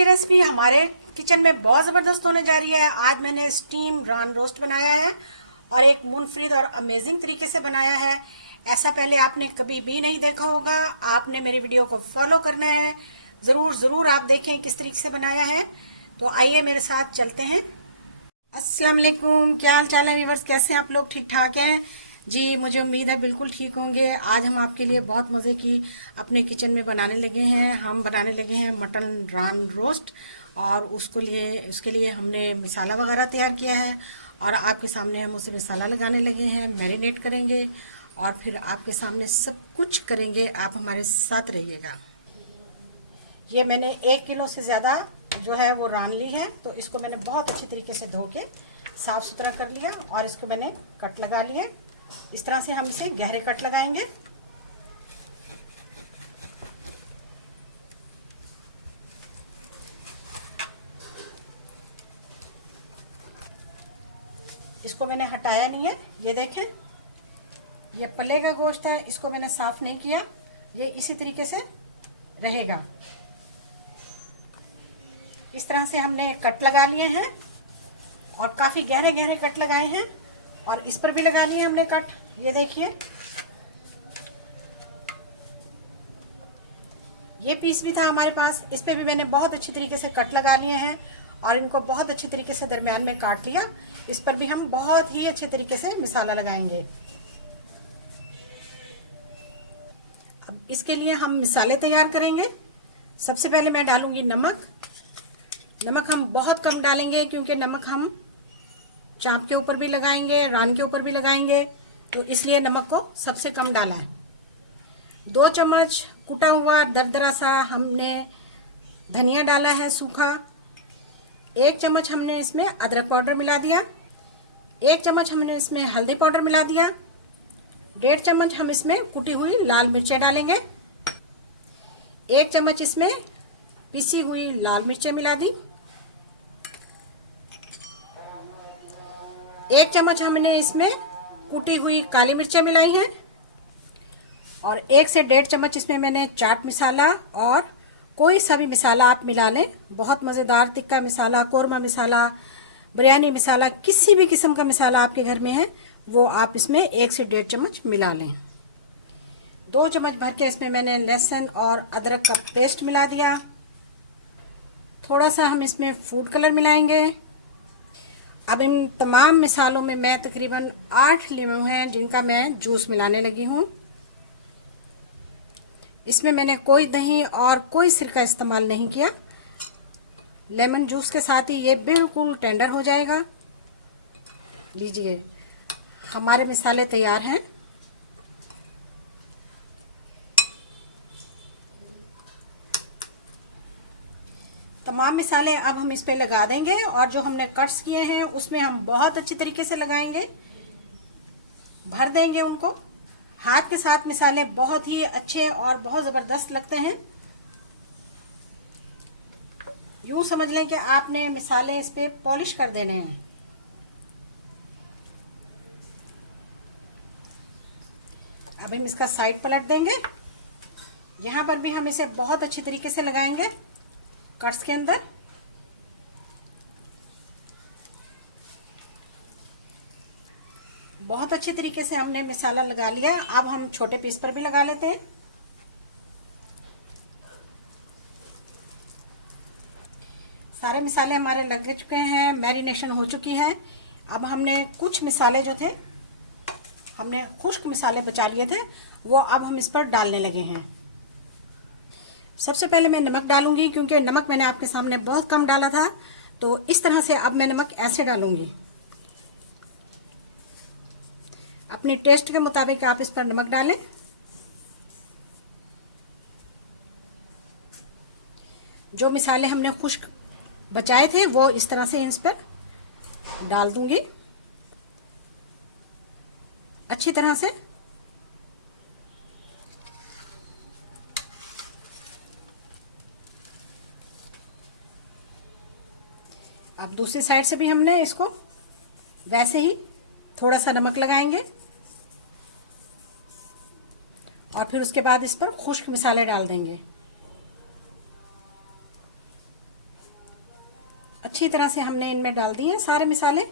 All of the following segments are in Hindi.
की रेसिपी हमारे किचन में बहुत ज़बरदस्त होने जा रही है। आज मैंने स्टीम रान रोस्ट बनाया है और एक मुनफरिद और अमेजिंग तरीके से बनाया है। ऐसा पहले आपने कभी भी नहीं देखा होगा। आपने मेरी वीडियो को फॉलो करना है, ज़रूर आप देखें किस तरीके से बनाया है। तो आइए मेरे साथ चलते हैं। अस्सलाम वालेकुम, क्या हाल चाल है व्यूअर्स, कैसे हैं आप लोग? ठीक ठाक हैं जी, मुझे उम्मीद है बिल्कुल ठीक होंगे। आज हम आपके लिए बहुत मज़े की अपने किचन में बनाने लगे हैं। हम बनाने लगे हैं मटन रान रोस्ट और उसके लिए हमने मसाला वगैरह तैयार किया है और आपके सामने हम उसे मसाला लगाने लगे हैं, मैरिनेट करेंगे और फिर आपके सामने सब कुछ करेंगे। आप हमारे साथ रहिएगा। ये मैंने 1 किलो से ज़्यादा जो है वो रान ली है, तो इसको मैंने बहुत अच्छी तरीके से धो के साफ़ सुथरा कर लिया और इसको मैंने कट लगा लिए। इस तरह से हम इसे गहरे कट लगाएंगे। इसको मैंने हटाया नहीं है, ये देखें, ये पल्ले का गोश्त है, इसको मैंने साफ़ नहीं किया, ये इसी तरीके से रहेगा। इस तरह से हमने कट लगा लिए हैं और काफ़ी गहरे गहरे कट लगाए हैं और इस पर भी लगा लिए हमने कट। ये देखिए, ये पीस भी था हमारे पास, इस पे भी मैंने बहुत अच्छी तरीके से कट लगा लिए हैं और इनको बहुत अच्छी तरीके से दरमियान में काट लिया। इस पर भी हम बहुत ही अच्छे तरीके से मसाला लगाएंगे। अब इसके लिए हम मसाले तैयार करेंगे। सबसे पहले मैं डालूंगी नमक। नमक हम बहुत कम डालेंगे क्योंकि नमक हम चाप के ऊपर भी लगाएंगे, रान के ऊपर भी लगाएंगे, तो इसलिए नमक को सबसे कम डाला है। 2 चम्मच कुटा हुआ दरदरा सा हमने धनिया डाला है सूखा। 1 चम्मच हमने इसमें अदरक पाउडर मिला दिया। 1 चम्मच हमने इसमें हल्दी पाउडर मिला दिया। 1.5 चम्मच हम इसमें कुटी हुई लाल मिर्चें डालेंगे। 1 चम्मच इसमें पिसी हुई लाल मिर्चें मिला दी। 1 चम्मच हमने इसमें कुटी हुई काली मिर्चें मिलाई हैं और 1 से 1.5 चम्मच इसमें मैंने चाट मसाला और कोई सा भी मसाला आप मिला लें। बहुत मज़ेदार तिक्का मसाला, कौरमा मसाला, बिरयानी मसाला, किसी भी किस्म का मसाला आपके घर में है वो आप इसमें 1 से 1.5 चम्मच मिला लें। 2 चम्मच भर के इसमें मैंने लहसुन और अदरक का पेस्ट मिला दिया। थोड़ा सा हम इसमें फूड कलर मिलाएंगे। अब इन तमाम मिसालों में मैं तकरीबन 8 लीमू हैं जिनका मैं जूस मिलाने लगी हूँ। इसमें मैंने कोई दही और कोई सिरका इस्तेमाल नहीं किया। लेमन जूस के साथ ही ये बिल्कुल टेंडर हो जाएगा। लीजिए, हमारे मसाले तैयार हैं। तमाम मसाले अब हम इस पे लगा देंगे और जो हमने कट्स किए हैं उसमें हम बहुत अच्छी तरीके से लगाएंगे, भर देंगे उनको। हाथ के साथ मसाले बहुत ही अच्छे और बहुत ज़बरदस्त लगते हैं। यूं समझ लें कि आपने मसाले इस पे पॉलिश कर देने हैं। अब हम इसका साइड पलट देंगे। यहाँ पर भी हम इसे बहुत अच्छी तरीके से लगाएंगे कट्स के अंदर। बहुत अच्छी तरीके से हमने मसाला लगा लिया। अब हम छोटे पीस पर भी लगा लेते हैं। सारे मसाले हमारे लग चुके हैं, मैरिनेशन हो चुकी है। अब हमने कुछ मसाले जो थे, हमने खुश्क मसाले बचा लिए थे, वो अब हम इस पर डालने लगे हैं। सबसे पहले मैं नमक डालूंगी क्योंकि नमक मैंने आपके सामने बहुत कम डाला था, तो इस तरह से अब मैं नमक ऐसे डालूंगी। अपने टेस्ट के मुताबिक आप इस पर नमक डालें। जो मसाले हमने खुश्क बचाए थे वो इस तरह से इस पर डाल दूंगी अच्छी तरह से। अब दूसरी साइड से भी हमने इसको वैसे ही थोड़ा सा नमक लगाएंगे और फिर उसके बाद इस पर खुश्क मसाले डाल देंगे। अच्छी तरह से हमने इनमें डाल दिए सारे मसाले।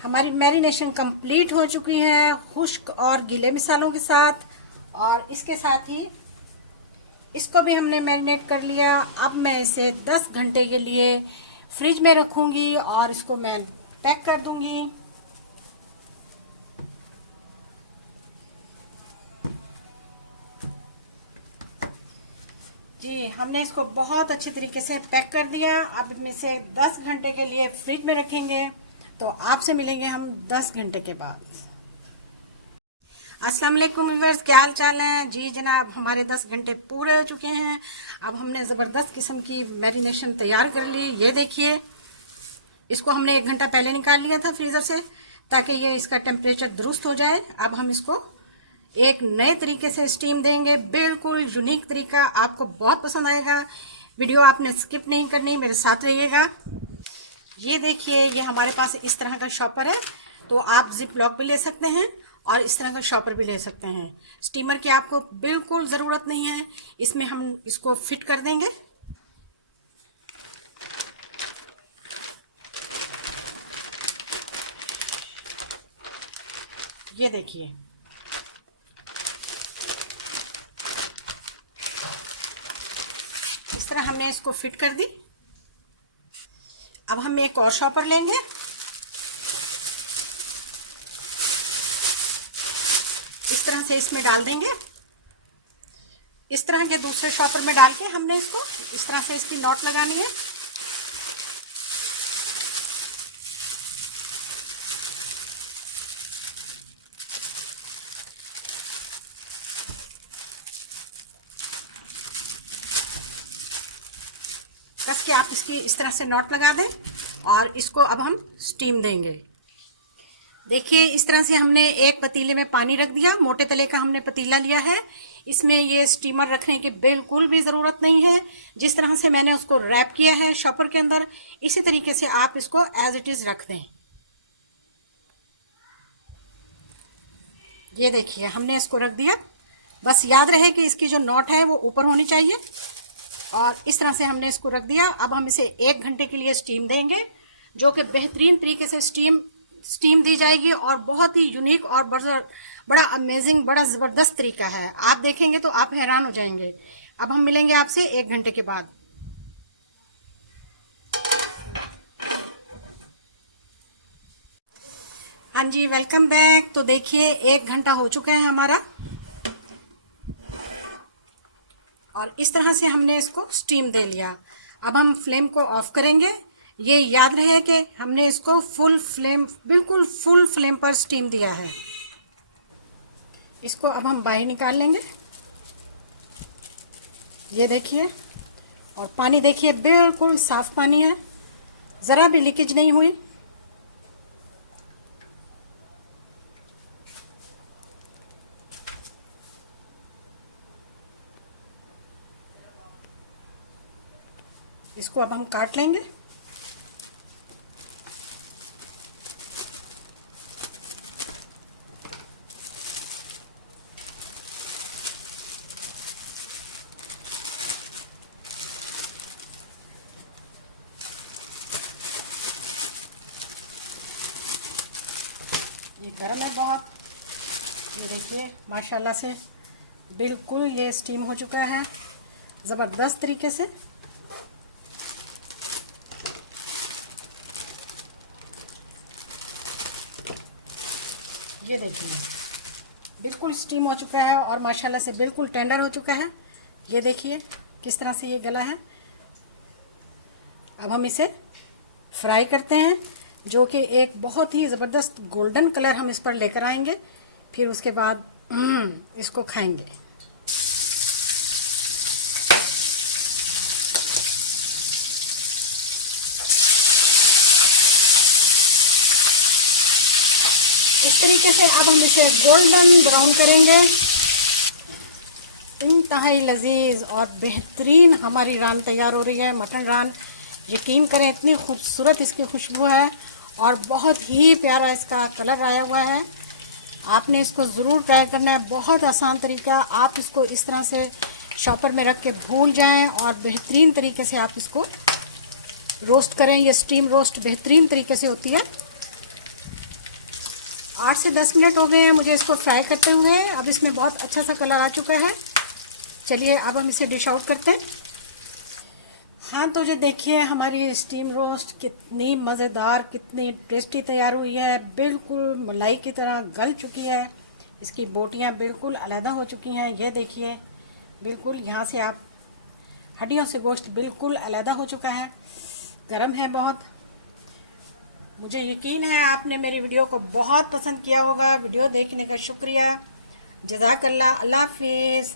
हमारी मैरिनेशन कंप्लीट हो चुकी है खुश्क और गीले मसालों के साथ, और इसके साथ ही इसको भी हमने मैरिनेट कर लिया। अब मैं इसे 10 घंटे के लिए फ्रिज में रखूंगी और इसको मैं पैक कर दूंगी। जी, हमने इसको बहुत अच्छे तरीके से पैक कर दिया। अब हम इसे 10 घंटे के लिए फ्रिज में रखेंगे। तो आपसे मिलेंगे हम 10 घंटे के बाद। अस्सलाम वालेकुम व्यूअर्स, क्या हाल चाल है जी जनाब। हमारे 10 घंटे पूरे हो चुके हैं। अब हमने ज़बरदस्त किस्म की मैरिनेशन तैयार कर ली। ये देखिए, इसको हमने 1 घंटा पहले निकाल लिया था फ्रीज़र से, ताकि ये इसका टेम्परेचर दुरुस्त हो जाए। अब हम इसको एक नए तरीके से स्टीम देंगे, बिल्कुल यूनिक तरीका, आपको बहुत पसंद आएगा। वीडियो आपने स्किप नहीं करनी, मेरे साथ रहिएगा। ये देखिए, ये हमारे पास इस तरह का शॉपर है, तो आप जिप लॉक भी ले सकते हैं और इस तरह का शॉपर भी ले सकते हैं। स्टीमर की आपको बिल्कुल ज़रूरत नहीं है, इसमें हम इसको फिट कर देंगे। ये देखिए, इस तरह हमने इसको फिट कर दी। अब हम एक और शॉपर लेंगे, इस तरह से इसमें डाल देंगे। इस तरह के दूसरे शॉपर में डाल के हमने इसको इस तरह से इसकी नॉट लगानी है। कस के आप इसकी इस तरह से नॉट लगा दें और इसको अब हम स्टीम देंगे। देखिए, इस तरह से हमने एक पतीले में पानी रख दिया। मोटे तले का हमने पतीला लिया है। इसमें ये स्टीमर रखने की बिल्कुल भी ज़रूरत नहीं है। जिस तरह से मैंने उसको रैप किया है शॉपर के अंदर, इसी तरीके से आप इसको एज इट इज़ रख दें। ये देखिए, हमने इसको रख दिया। बस याद रहे कि इसकी जो नॉट है वो ऊपर होनी चाहिए, और इस तरह से हमने इसको रख दिया। अब हम इसे 1 घंटे के लिए स्टीम देंगे, जो कि बेहतरीन तरीके से स्टीम दी जाएगी और बहुत ही यूनिक और बड़ा अमेजिंग, बड़ा ज़बरदस्त तरीका है। आप देखेंगे तो आप हैरान हो जाएंगे। अब हम मिलेंगे आपसे 1 घंटे के बाद। हाँ जी, वेलकम बैक। तो देखिए, 1 घंटा हो चुका है हमारा, और इस तरह से हमने इसको स्टीम दे लिया। अब हम फ्लेम को ऑफ करेंगे। ये याद रहे कि हमने इसको बिल्कुल फुल फ्लेम पर स्टीम दिया है। इसको अब हम बाहर निकाल लेंगे। ये देखिए, और पानी देखिए, बिल्कुल साफ पानी है, ज़रा भी लीकेज नहीं हुई। इसको अब हम काट लेंगे। ये गर्म है बहुत। ये देखिए, माशाल्लाह से बिल्कुल ये स्टीम हो चुका है ज़बरदस्त तरीके से। ये देखिए, बिल्कुल स्टीम हो चुका है और माशाल्लाह से बिल्कुल टेंडर हो चुका है। ये देखिए किस तरह से ये गला है। अब हम इसे फ्राई करते हैं, जो कि एक बहुत ही ज़बरदस्त गोल्डन कलर हम इस पर लेकर आएंगे। फिर उसके बाद इसको खाएंगे। इस तरीके से अब हम इसे गोल्डन ब्राउन करेंगे। इंतहाई लजीज और बेहतरीन हमारी रान तैयार हो रही है, मटन रान। यकीन करें, इतनी खूबसूरत इसकी खुशबू है और बहुत ही प्यारा इसका कलर आया हुआ है। आपने इसको ज़रूर ट्राई करना है, बहुत आसान तरीका। आप इसको इस तरह से शॉपर में रख के भूल जाएं और बेहतरीन तरीके से आप इसको रोस्ट करें। ये स्टीम रोस्ट बेहतरीन तरीके से होती है। 8 से 10 मिनट हो गए हैं मुझे इसको फ्राई करते हुए। अब इसमें बहुत अच्छा सा कलर आ चुका है। चलिए अब हम इसे डिश आउट करते हैं। हाँ, तो ये देखिए हमारी स्टीम रोस्ट कितनी मज़ेदार, कितनी टेस्टी तैयार हुई है। बिल्कुल मलाई की तरह गल चुकी है। इसकी बोटियाँ बिल्कुल अलग हो चुकी हैं। ये देखिए बिल्कुल यहाँ से आप हड्डियों से गोश्त बिल्कुल अलग हो चुका है। गरम है बहुत। मुझे यकीन है आपने मेरी वीडियो को बहुत पसंद किया होगा। वीडियो देखने का शुक्रिया। जज़ाकल्लाह। अल्लाह हाफिज़।